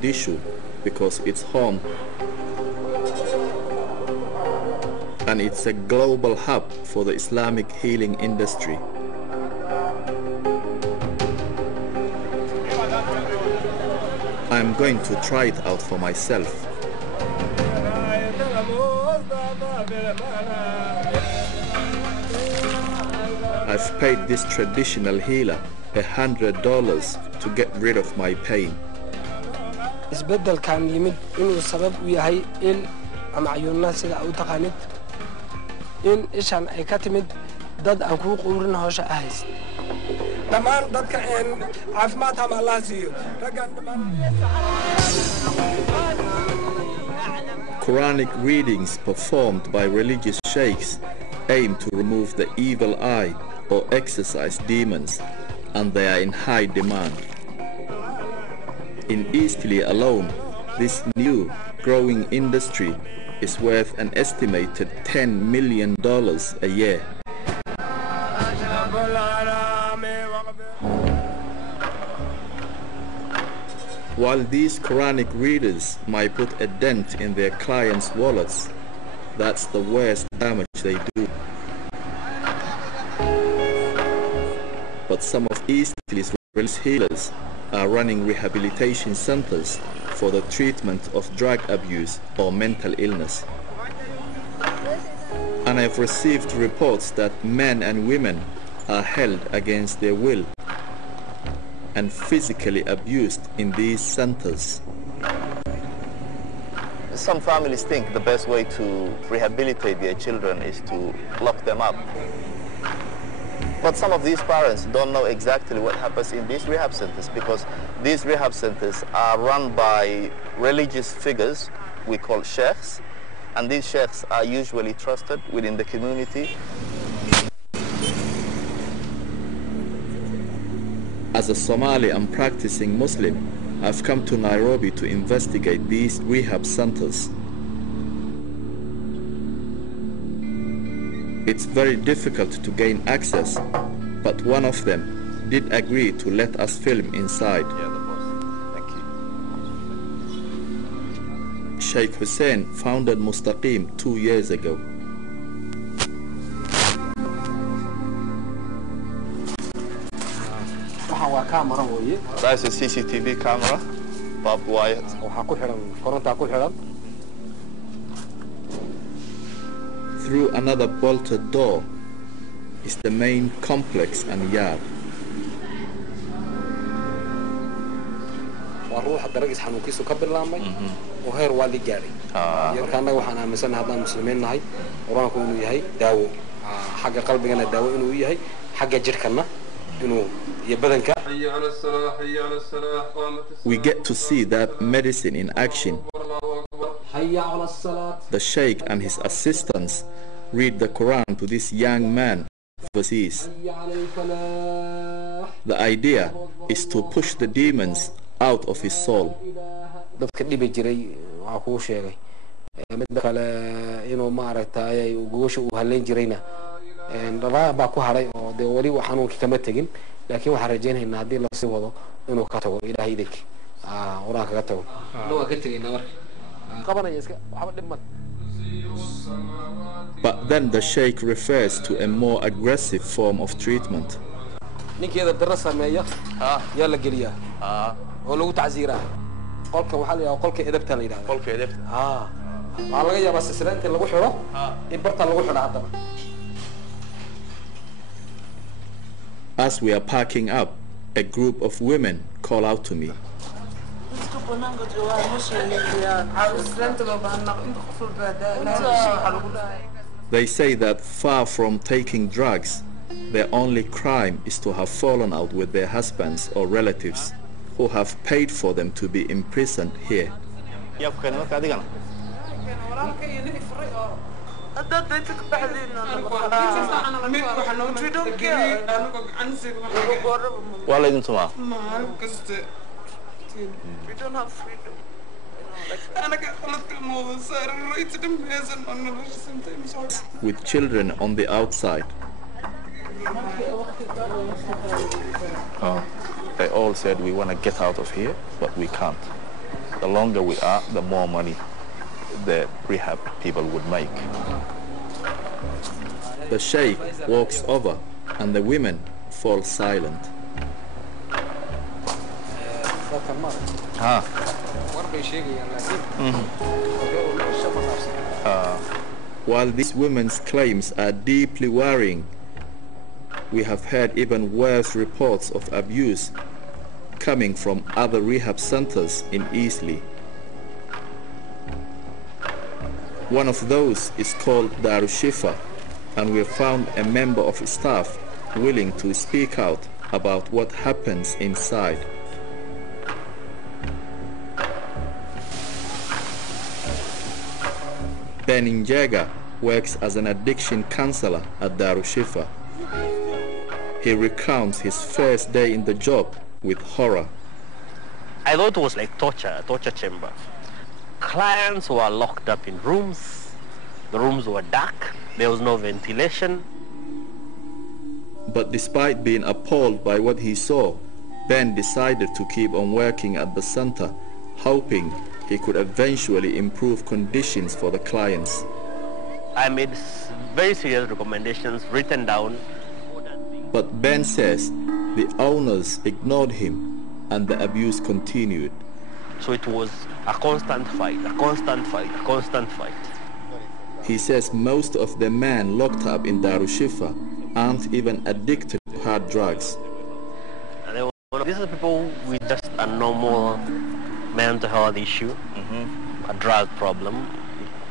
Mogadishu because it's home and it's a global hub for the Islamic healing industry. I'm going to try it out for myself. I've paid this traditional healer $100 to get rid of my pain. isbedel kan yimid inuu sabab u yahay in ama ayuuna sida u taqaanid in ishan ay ka timid dad aan ku quurin hawsha ahays dhamaan dadka caafimaad ama Allah siiyo ragan dhamaan Quranic readings performed by religious sheikhs aim to remove the evil eye or exorcise demons, and they are in high demand. In Eastleigh alone, this new growing industry is worth an estimated $10 million a year. While these Quranic readers might put a dent in their clients' wallets, that's the worst damage they do. But some of Eastleigh's religious healers are running rehabilitation centers for the treatment of drug abuse or mental illness. And I've received reports that men and women are held against their will and physically abused in these centers. Some families think the best way to rehabilitate their children is to lock them up. But some of these parents don't know exactly what happens in these rehab centers, because these rehab centers are run by religious figures we call sheikhs, and these sheikhs are usually trusted within the community. As a Somali and practicing Muslim, I've come to Nairobi to investigate these rehab centers. It's very difficult to gain access, but one of them did agree to let us film inside. Yeah, the boss. Thank you. Sheikh Hussein founded Mustaqim 2 years ago. That's a CCTV camera, barbed wire. Through another bolted door is the main complex and yard. وروح الدرجة حنوكيسو كبر لامي وهير والي جاري كان وحنا مثلا هذا مسلمين هاي ورانكو إنه يهي داو حاجة قلبي أنا داو إنه يهي حاجة جركنا إنه يبدن كا. We get to see that medicine in action. The Sheikh and his assistants read the Quran to this young man overseas. The idea is to push the demons out of his soul. But then the Sheikh refers to a more aggressive form of treatment. As we are packing up, a group of women call out to me. They say that far from taking drugs, their only crime is to have fallen out with their husbands or relatives who have paid for them to be imprisoned here. We don't have freedom. With children on the outside. They all said we want to get out of here, but we can't. The longer we are, the more money the rehab people would make. The sheikh walks over and the women fall silent. While these women's claims are deeply worrying, we have heard even worse reports of abuse coming from other rehab centers in Eastleigh. One of those is called Darushifa, and we found a member of staff willing to speak out about what happens inside. Ben Njega works as an addiction counselor at Darushifa. He recounts his first day in the job with horror. I thought it was like torture, a torture chamber. Clients were locked up in rooms. The rooms were dark. There was no ventilation. But despite being appalled by what he saw, Ben decided to keep on working at the center, hoping he could eventually improve conditions for the clients. I made very serious recommendations written down. But Ben says the owners ignored him and the abuse continued. So it was a constant fight, a constant fight, a constant fight. He says most of the men locked up in Darushifa aren't even addicted to hard drugs. And these are people with just a normal mental health issue, a drug problem,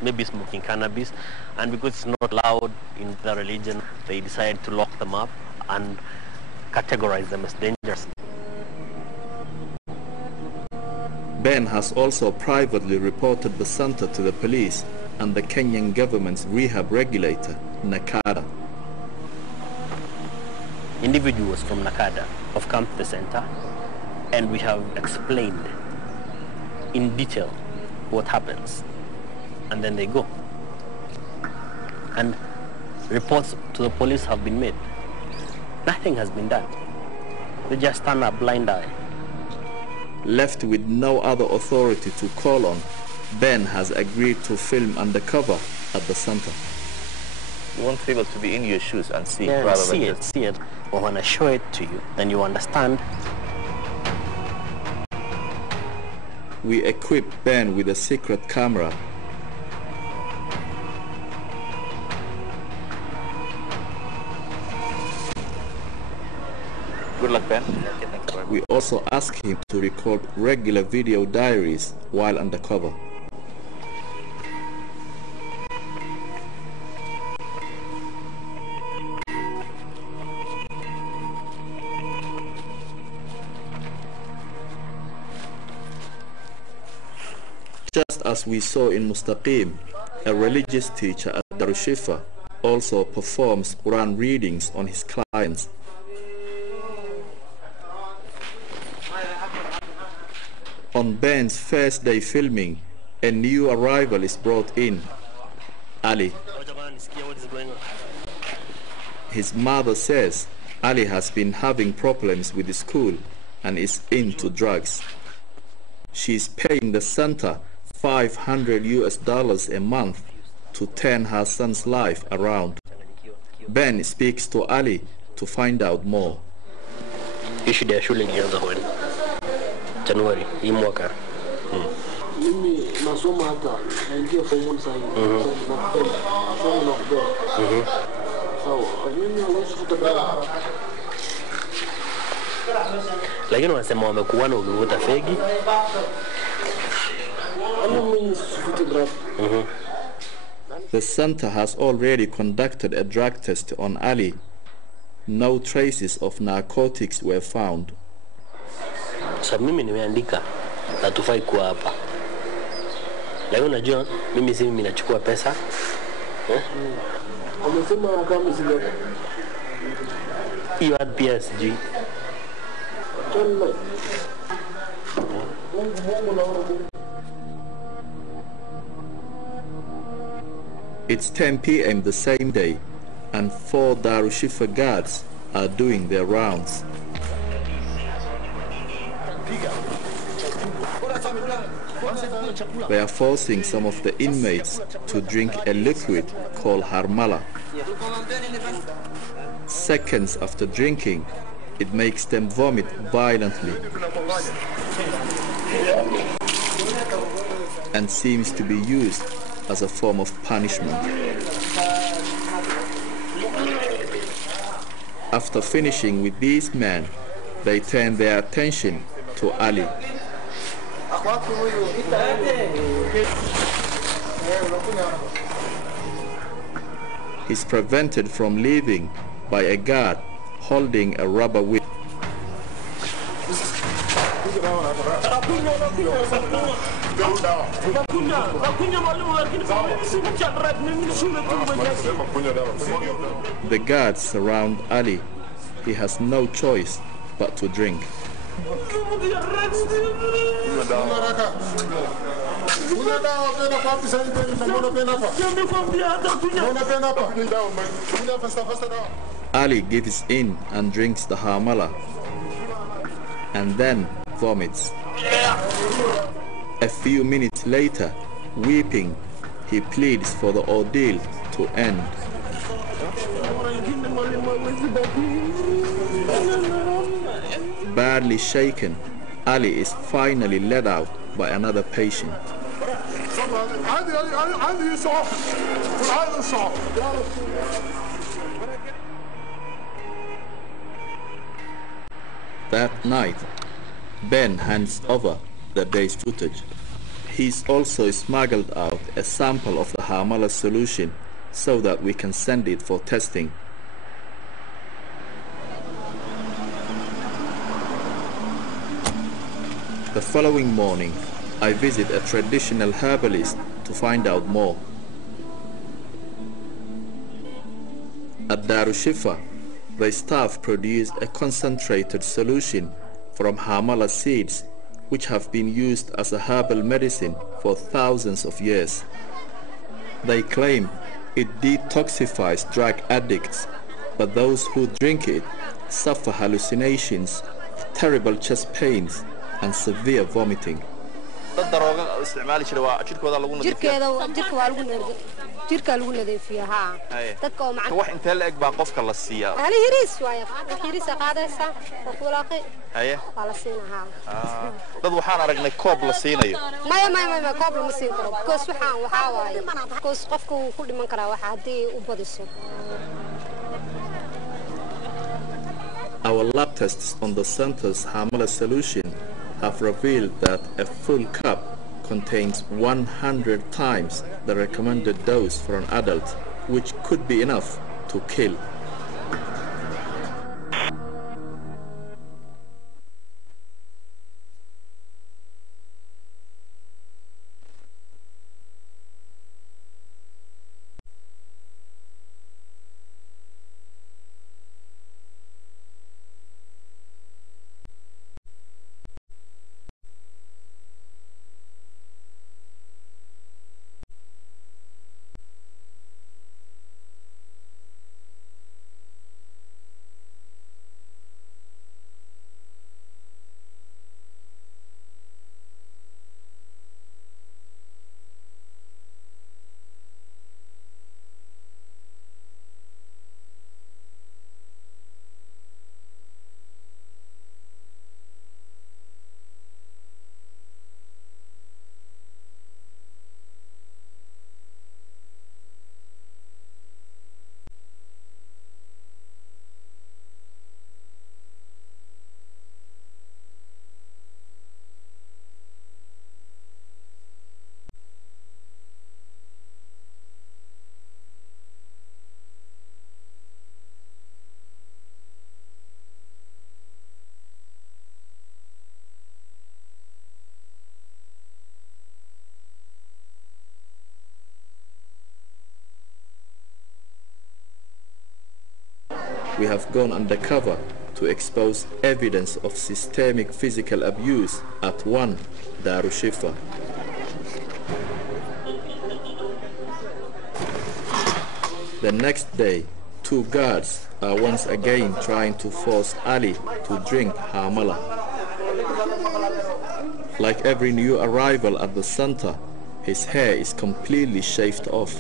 maybe smoking cannabis, and because it's not allowed in the religion, they decided to lock them up and categorize them as dangerous. Ben has also privately reported the center to the police and the Kenyan government's rehab regulator, NACADA. Individuals from NACADA have come to the center, and we have explained in detail what happens, and then they go. And reports to the police have been made. Nothing has been done. They just turn a blind eye. Left with no other authority to call on, Ben has agreed to film undercover at the center. You want people to be in your shoes and see, Yeah, rather see than it, see it. But when I show it to you, then you understand. We equip Ben with a secret camera. Good luck, Ben. We also ask him to record regular video diaries while undercover. Just as we saw in Mustaqim, a religious teacher at Darushifa also performs Quran readings on his clients. On Ben's first day filming, a new arrival is brought in, Ali. His mother says Ali has been having problems with the school and is into drugs. She's paying the center $500 a month to turn her son's life around. Ben speaks to Ali to find out more. Issue ya shule ilianza when Januari hii mwaka. Mimi nasoma hata naingia form 1 sasa hivi. Sawa, mimi naweza kutabia. Lakini wanasema wamekuwa na uvuta fegi. The center has already conducted a drug test on Ali. No traces of narcotics were found. So mimi nimeandika na tufai kuwa hapa. Leo unajua mimi si mimi nachukua pesa. Wamesema kama sio. You had PSG. It's 10 p.m. the same day, and 4 Darushifa guards are doing their rounds. They are forcing some of the inmates to drink a liquid called harmala. Seconds after drinking, it makes them vomit violently and seems to be used as a form of punishment. After finishing with these men, they turn their attention to Ali. He's prevented from leaving by a guard holding a rubber whip. The guards surround Ali. He has no choice but to drink. Ali gives in and drinks the harmala and then vomits. A few minutes later, weeping, he pleads for the ordeal to end. Badly shaken, Ali is finally led out by another patient. That night, Ben hands over the day's footage. He's also smuggled out a sample of the harmala solution so that we can send it for testing. The following morning, I visit a traditional herbalist to find out more. At Darushifa, the staff produced a concentrated solution from harmala seeds, which have been used as a herbal medicine for thousands of years. They claim it detoxifies drug addicts, but those who drink it suffer hallucinations, terrible chest pains, and severe vomiting. jirka lagu nadiifiyo ha dadka oo macaan wax inta la eg baa qofka la siiyaa hal hiris waaya hiris qaadaysa oo kulaaqay haye wala siinaha dad waxaan aragnay koob la siinayo maya koob la siin karo koos waxa waaye koos qofku ku dhiman kara waxa hadii u badiso. Our lab tests on the center's harmala solution have revealed that a full cup contains 100 times the recommended dose for an adult, which could be enough to kill. We have gone undercover to expose evidence of systemic physical abuse at one Darushifa. The next day, two guards are once again trying to force Ali to drink harmala. Like every new arrival at the center, his hair is completely shaved off.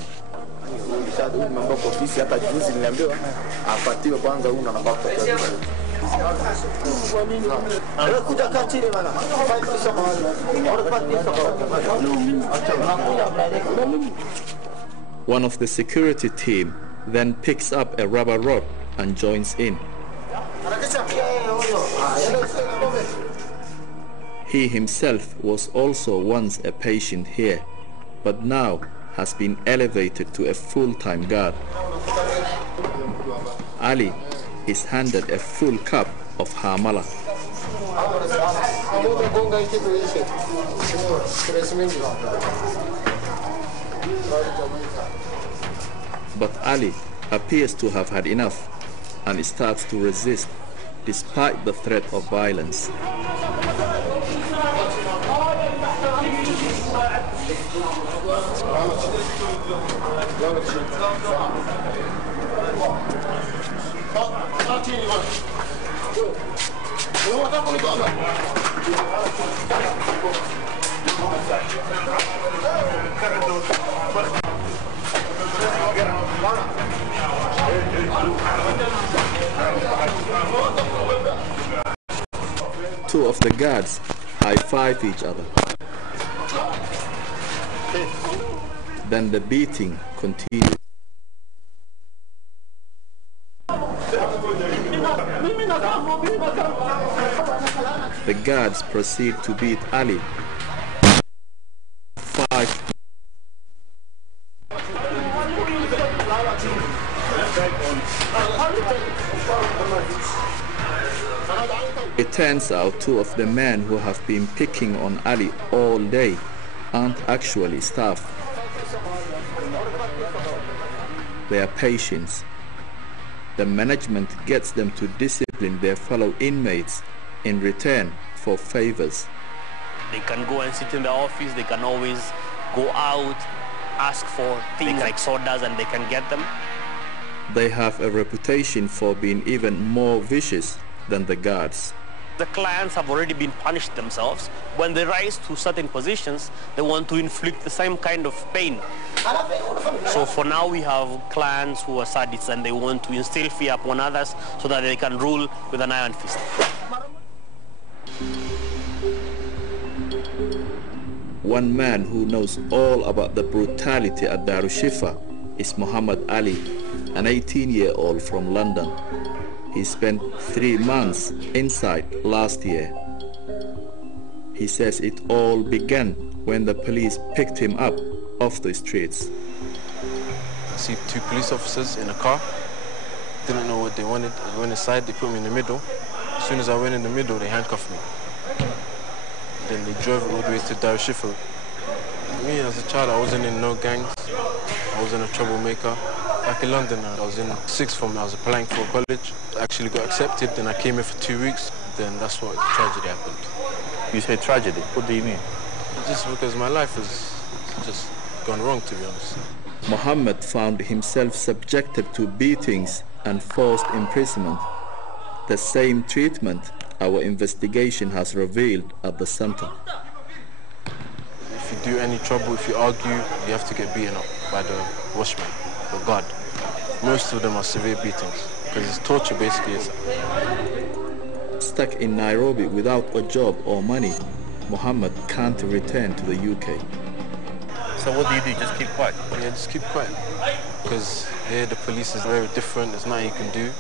One of the security team then picks up a rubber rod and joins in. He himself was also once a patient here, but now has been elevated to a full-time guard. Ali is handed a full cup of hamala. But Ali appears to have had enough and starts to resist despite the threat of violence. Two of the guards high-five each other. Then the beating continued. The guards proceed to beat Ali. 5. It turns out two of the men who have been picking on Ali all day aren't actually staff. They are patients. The management gets them to discipline their fellow inmates in return for favors. They can go and sit in the office, they can always go out, ask for things like sodas, and they can get them. They have a reputation for being even more vicious than the guards. The clients have already been punished themselves. When they rise to certain positions, they want to inflict the same kind of pain. So for now, we have clients who are sadists and they want to instill fear upon others so that they can rule with an iron fist. One man who knows all about the brutality at Darushifa is Muhammad Ali, an 18-year-old from London. He spent 3 months inside last year. He says it all began when the police picked him up off the streets. I see 2 police officers in a car. Didn't know what they wanted. I went inside, they put me in the middle. As soon as I went in the middle, they handcuffed me. Then they drove all the way to Darushifa. Me, as a child, I wasn't in no gangs. I wasn't a troublemaker. Back in London, I was in 6th form. I was applying for college. I actually got accepted, then I came here for 2 weeks. Then that's what tragedy happened. You say tragedy? What do you mean? Just because my life has just gone wrong, to be honest. Muhammad found himself subjected to beatings and forced imprisonment. The same treatment our investigation has revealed at the center. If you do any trouble, if you argue, you have to get beaten up by the watchman, the guard. Most of them are severe beatings, because it's torture basically. Stuck in Nairobi without a job or money, Muhammad can't return to the UK. So what do you do? Just keep quiet? Yeah, just keep quiet. Because here the police is very different, there's nothing you can do.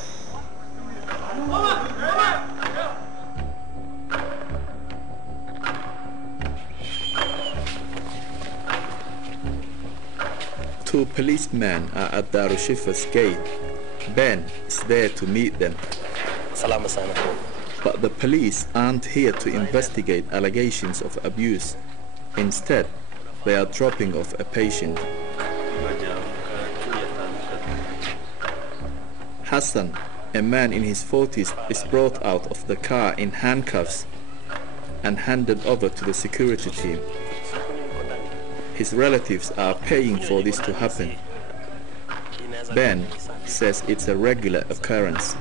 Two policemen are at Darushifa's gate. Ben is there to meet them. But the police aren't here to investigate allegations of abuse. Instead, they are dropping off a patient. Hassan, a man in his 40s, is brought out of the car in handcuffs and handed over to the security team. His relatives are paying for this to happen. Ben says it's a regular occurrence.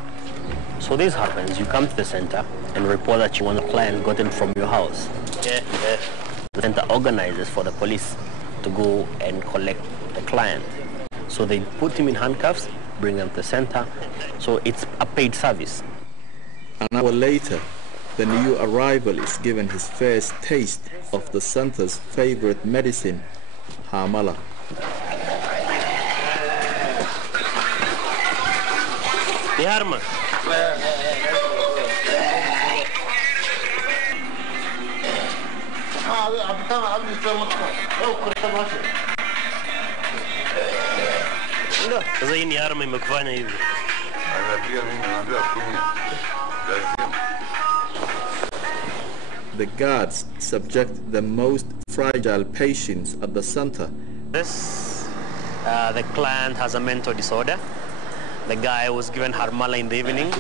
So this happens, you come to the center and report that you want a client gotten from your house. The center organizes for the police to go and collect the client. So they put him in handcuffs, bring him to the center. So it's a paid service. An hour later, the new arrival is given his first taste of the center's favorite medicine, Hamala. The guards subject the most fragile patients at the center. The client has a mental disorder. The guy was given Harmala in the evening.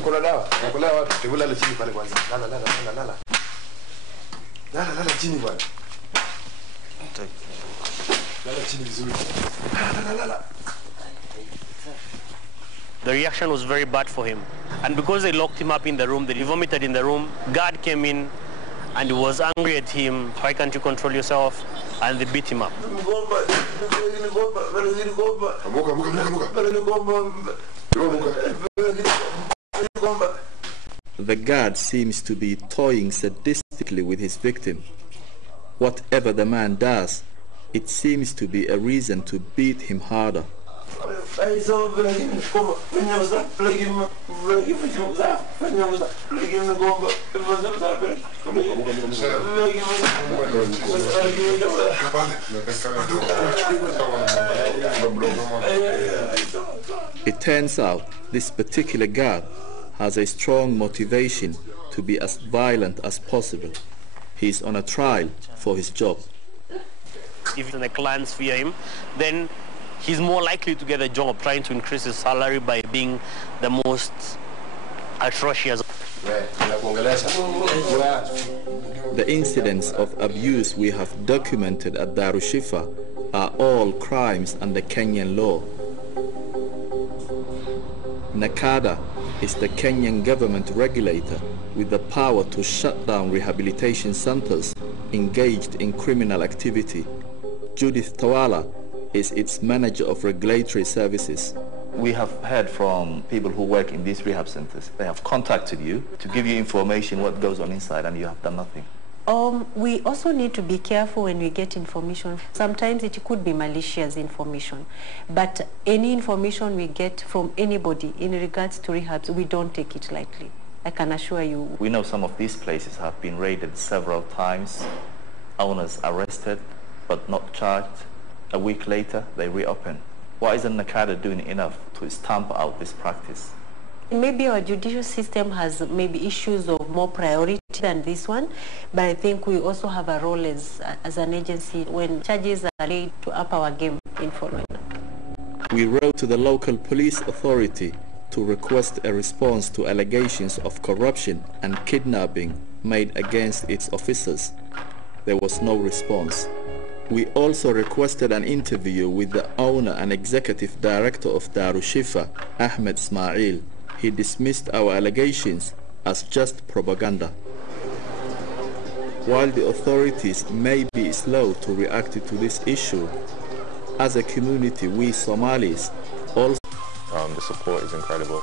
The reaction was very bad for him. And because they locked him up in the room, he vomited in the room. Guard came in and he was angry at him. Why can't you control yourself? And they beat him up. The guard seems to be toying sadistically with his victim. Whatever the man does, it seems to be a reason to beat him harder. It turns out this particular guard has a strong motivation to be as violent as possible. He is on a trial for his job. If the clients fear him, then he's more likely to get a job trying to increase his salary by being the most atrocious. The incidents of abuse we have documented at Darushifa are all crimes under Kenyan law. NACADA is the Kenyan government regulator with the power to shut down rehabilitation centers engaged in criminal activity. Judith Tawala is its manager of regulatory services. We have heard from people who work in these rehab centers. They have contacted you to give you information what goes on inside, and you have done nothing. We also need to be careful when we get information. Sometimes it could be malicious information, but any information we get from anybody in regards to rehabs, we don't take it lightly. I can assure you. We know some of these places have been raided several times, owners arrested but not charged. A week later, they reopen. Why isn't NACADA doing enough to stamp out this practice? Maybe our judicial system has maybe issues of more priority than this one, but I think we also have a role as an agency when charges are laid to up our game in following up. We wrote to the local police authority to request a response to allegations of corruption and kidnapping made against its officers. There was no response. We also requested an interview with the owner and executive director of Darushifa, Ahmed Ismail. He dismissed our allegations as just propaganda. While the authorities may be slow to react to this issue, as a community, we Somalis also... The support is incredible.